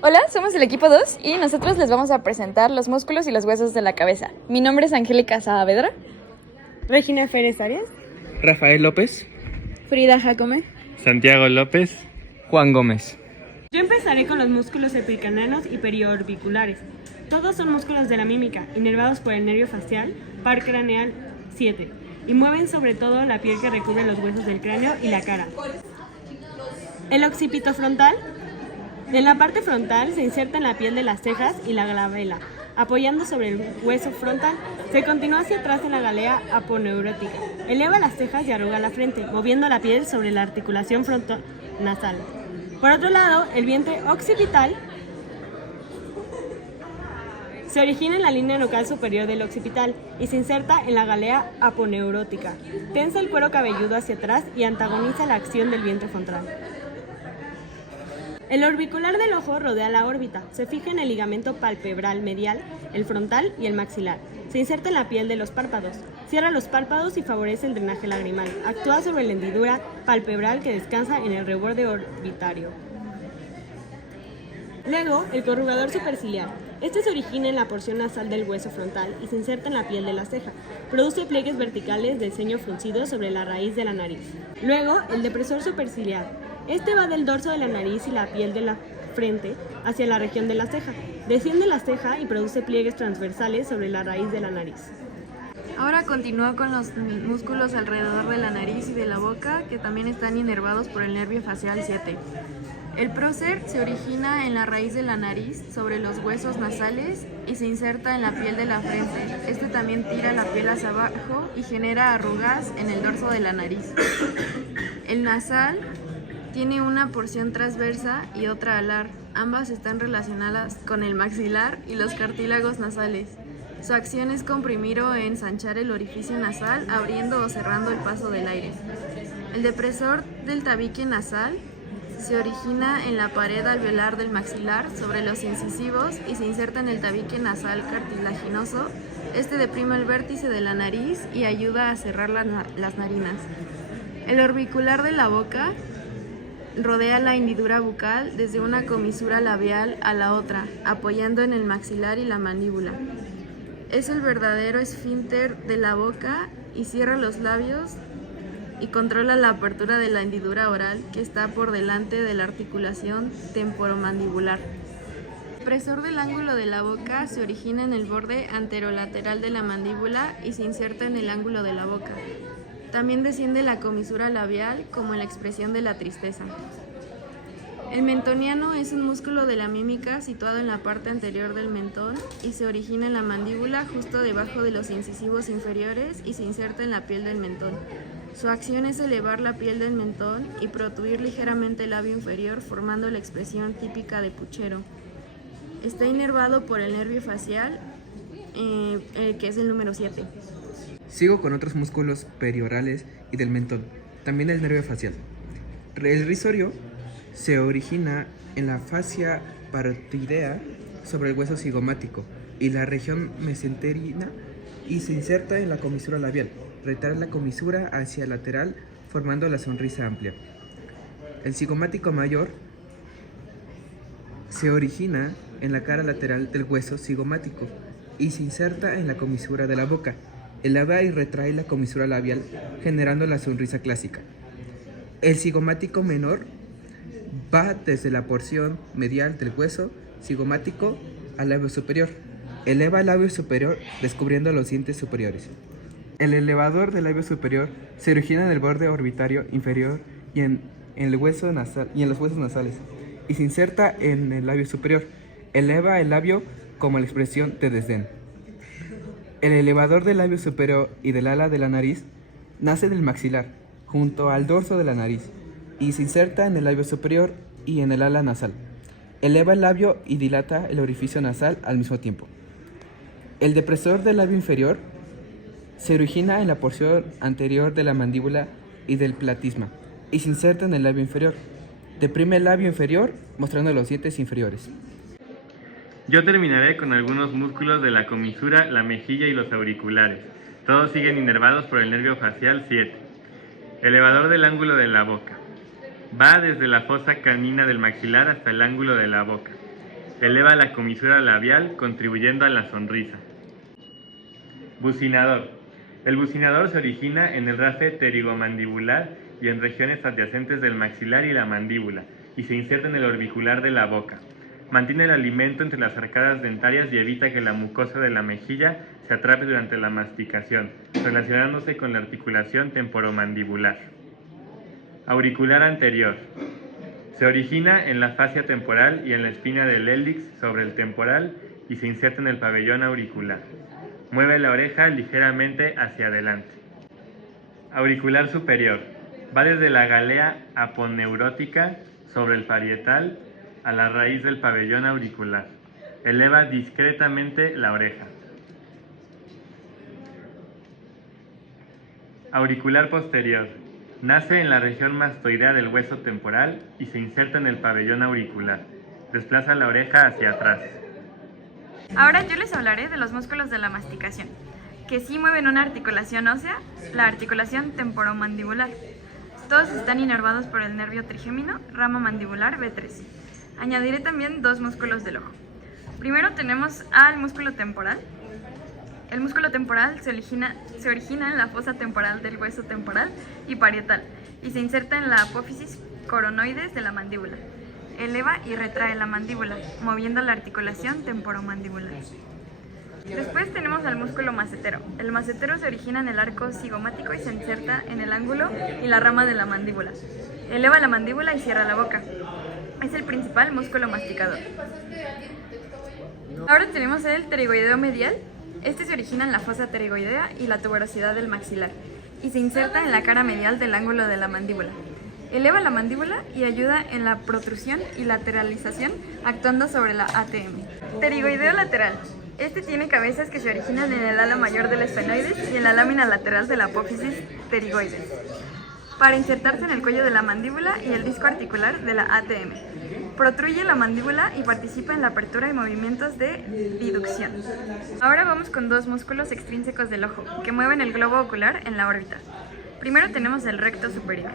Hola, somos el equipo 2 y nosotros les vamos a presentar los músculos y los huesos de la cabeza. Mi nombre es Angélica Saavedra. Regina Férez Arias. Rafael López. Frida Jacome. Santiago López. Juan Gómez. Yo empezaré con los músculos epicranianos y periorbiculares. Todos son músculos de la mímica, inervados por el nervio facial, par craneal 7, y mueven sobre todo la piel que recubre los huesos del cráneo y la cara. El occipito frontal. En la parte frontal se inserta en la piel de las cejas y la glabela, apoyando sobre el hueso frontal. Se continúa hacia atrás en la galea aponeurótica. Eleva las cejas y arruga la frente, moviendo la piel sobre la articulación frontonasal. Por otro lado, el vientre occipital se origina en la línea nucal superior del occipital y se inserta en la galea aponeurótica. Tensa el cuero cabelludo hacia atrás y antagoniza la acción del vientre frontal. El orbicular del ojo rodea la órbita, se fija en el ligamento palpebral medial, el frontal y el maxilar. Se inserta en la piel de los párpados, cierra los párpados y favorece el drenaje lagrimal. Actúa sobre la hendidura palpebral que descansa en el reborde orbitario. Luego, el corrugador superciliar. Este se origina en la porción nasal del hueso frontal y se inserta en la piel de la ceja. Produce pliegues verticales del ceño fruncido sobre la raíz de la nariz. Luego, el depresor superciliar. Este va del dorso de la nariz y la piel de la frente hacia la región de la ceja. Desciende la ceja y produce pliegues transversales sobre la raíz de la nariz. Ahora continúo con los músculos alrededor de la nariz y de la boca, que también están inervados por el nervio facial 7. El prócer se origina en la raíz de la nariz, sobre los huesos nasales, y se inserta en la piel de la frente. Este también tira la piel hacia abajo y genera arrugas en el dorso de la nariz. El nasal tiene una porción transversa y otra alar. Ambas están relacionadas con el maxilar y los cartílagos nasales. Su acción es comprimir o ensanchar el orificio nasal, abriendo o cerrando el paso del aire. El depresor del tabique nasal se origina en la pared alveolar del maxilar, sobre los incisivos, y se inserta en el tabique nasal cartilaginoso. Este deprime el vértice de la nariz y ayuda a cerrar las narinas. El orbicular de la boca rodea la hendidura bucal desde una comisura labial a la otra, apoyando en el maxilar y la mandíbula. Es el verdadero esfínter de la boca y cierra los labios y controla la apertura de la hendidura oral, que está por delante de la articulación temporomandibular. El depresor del ángulo de la boca se origina en el borde anterolateral de la mandíbula y se inserta en el ángulo de la boca. También desciende la comisura labial, como en la expresión de la tristeza. El mentoniano es un músculo de la mímica situado en la parte anterior del mentón y se origina en la mandíbula justo debajo de los incisivos inferiores y se inserta en la piel del mentón. Su acción es elevar la piel del mentón y protruir ligeramente el labio inferior, formando la expresión típica de puchero. Está inervado por el nervio facial, que es el número 7. Sigo con otros músculos periorales y del mentón, también el nervio facial. El risorio se origina en la fascia parotoidea sobre el hueso cigomático y la región mesenterina y se inserta en la comisura labial. Retrae la comisura hacia lateral formando la sonrisa amplia. El cigomático mayor se origina en la cara lateral del hueso cigomático y se inserta en la comisura de la boca. Eleva y retrae la comisura labial, generando la sonrisa clásica. El cigomático menor va desde la porción medial del hueso cigomático al labio superior. Eleva el labio superior, descubriendo los dientes superiores. El elevador del labio superior se origina en el borde orbitario inferior y en los huesos nasales, y se inserta en el labio superior. Eleva el labio como la expresión de desdén. El elevador del labio superior y del ala de la nariz nace del maxilar, junto al dorso de la nariz, y se inserta en el labio superior y en el ala nasal. Eleva el labio y dilata el orificio nasal al mismo tiempo. El depresor del labio inferior se origina en la porción anterior de la mandíbula y del platisma, y se inserta en el labio inferior. Deprime el labio inferior, mostrando los dientes inferiores. Yo terminaré con algunos músculos de la comisura, la mejilla y los auriculares. Todos siguen inervados por el nervio facial 7. Elevador del ángulo de la boca. Va desde la fosa canina del maxilar hasta el ángulo de la boca. Eleva la comisura labial, contribuyendo a la sonrisa. Bucinador. El bucinador se origina en el rastre pterigomandibular y en regiones adyacentes del maxilar y la mandíbula, y se inserta en el orbicular de la boca. Mantiene el alimento entre las arcadas dentarias y evita que la mucosa de la mejilla se atrape durante la masticación, relacionándose con la articulación temporomandibular. Auricular anterior. Se origina en la fascia temporal y en la espina del hélix sobre el temporal y se inserta en el pabellón auricular. Mueve la oreja ligeramente hacia adelante. Auricular superior. Va desde la galea aponeurótica sobre el parietal a la raíz del pabellón auricular. Eleva discretamente la oreja. Auricular posterior. Nace en la región mastoidea del hueso temporal y se inserta en el pabellón auricular. Desplaza la oreja hacia atrás. Ahora yo les hablaré de los músculos de la masticación, que sí mueven una articulación ósea, la articulación temporomandibular. Todos están inervados por el nervio trigémino, rama mandibular B3. Añadiré también dos músculos del ojo. Primero tenemos al músculo temporal. El músculo temporal se origina en la fosa temporal del hueso temporal y parietal y se inserta en la apófisis coronoides de la mandíbula. Eleva y retrae la mandíbula, moviendo la articulación temporomandibular. Después tenemos al músculo macetero. El macetero se origina en el arco cigomático y se inserta en el ángulo y la rama de la mandíbula. Eleva la mandíbula y cierra la boca. Es el principal músculo masticador. Ahora tenemos el pterigoideo medial. Este se origina en la fosa pterigoidea y la tuberosidad del maxilar y se inserta en la cara medial del ángulo de la mandíbula. Eleva la mandíbula y ayuda en la protrusión y lateralización actuando sobre la ATM. Pterigoideo lateral. Este tiene cabezas que se originan en el ala mayor del esfenoides y en la lámina lateral de la apófisis pterigoides, para insertarse en el cuello de la mandíbula y el disco articular de la ATM. Protruye la mandíbula y participa en la apertura y movimientos de diducción. Ahora vamos con dos músculos extrínsecos del ojo, que mueven el globo ocular en la órbita. Primero tenemos el recto superior.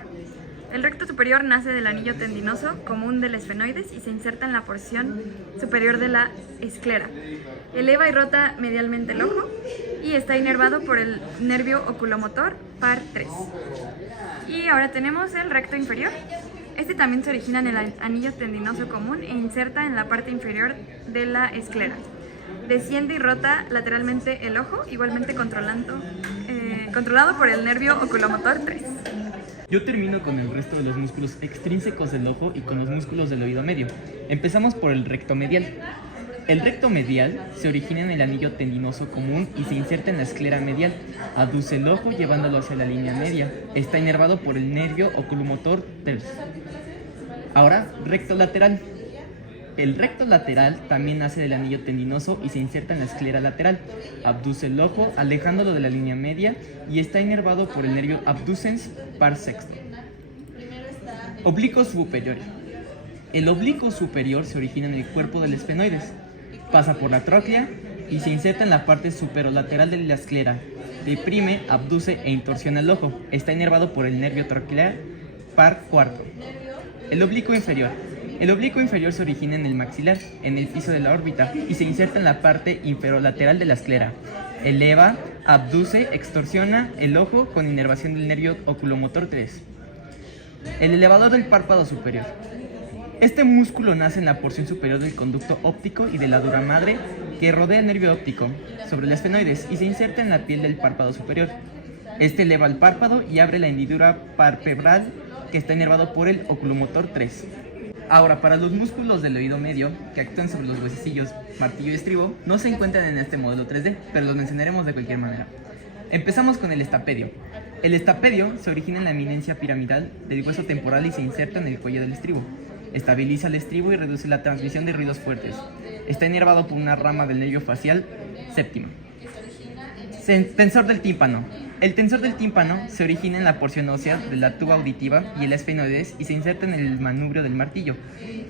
El recto superior nace del anillo tendinoso común del esfenoides y se inserta en la porción superior de la esclera. Eleva y rota medialmente el ojo y está inervado por el nervio oculomotor par 3. Y ahora tenemos el recto inferior. Este también se origina en el anillo tendinoso común e inserta en la parte inferior de la esclera. Desciende y rota lateralmente el ojo, igualmente controlado por el nervio oculomotor 3. Yo termino con el resto de los músculos extrínsecos del ojo y con los músculos del oído medio. Empezamos por el recto medial. El recto medial se origina en el anillo tendinoso común y se inserta en la esclera medial. Abduce el ojo llevándolo hacia la línea media. Está inervado por el nervio oculomotor 3. Ahora, recto lateral. El recto lateral también nace del anillo tendinoso y se inserta en la esclera lateral. Abduce el ojo alejándolo de la línea media y está inervado por el nervio abducens par sexto. Oblicuo superior. El oblicuo superior se origina en el cuerpo del esfenoides. Pasa por la tróclea y se inserta en la parte superolateral de la esclera. Deprime, abduce e intorsiona el ojo. Está inervado por el nervio troclear par cuarto. El oblicuo inferior. El oblicuo inferior se origina en el maxilar, en el piso de la órbita, y se inserta en la parte inferolateral de la esclera. Eleva, abduce, extorsiona el ojo con inervación del nervio oculomotor 3. El elevador del párpado superior. Este músculo nace en la porción superior del conducto óptico y de la dura madre que rodea el nervio óptico, sobre el esfenoides, y se inserta en la piel del párpado superior. Este eleva el párpado y abre la hendidura palpebral que está inervado por el oculomotor 3. Ahora, para los músculos del oído medio, que actúan sobre los huesecillos martillo y estribo, no se encuentran en este modelo 3D, pero los mencionaremos de cualquier manera. Empezamos con el estapedio. El estapedio se origina en la eminencia piramidal del hueso temporal y se inserta en el cuello del estribo. Estabiliza el estribo y reduce la transmisión de ruidos fuertes. Está inervado por una rama del nervio facial séptimo. Tensor del tímpano. El tensor del tímpano se origina en la porción ósea de la tuba auditiva y el esfenoides y se inserta en el manubrio del martillo.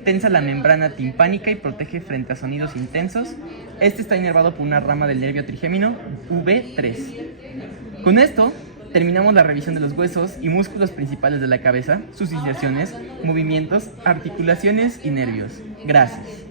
Tensa la membrana timpánica y protege frente a sonidos intensos. Este está inervado por una rama del nervio trigémino V3. Con esto terminamos la revisión de los huesos y músculos principales de la cabeza, sus inserciones, movimientos, articulaciones y nervios. Gracias.